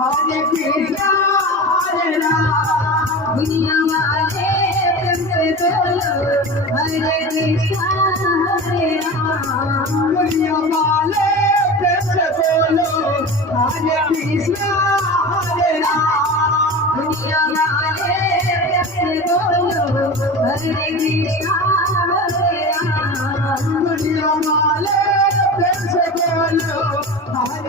Hare Krishna, Hare Rama, Dunya wale prem se bolo, Hare Krishna, Hare Rama, Dunya wale prem se bolo, Hare Krishna, Hare Rama, Dunya wale prem se bolo, Hare Krishna, Hare Rama, Dunya wale prem se bolo, Hare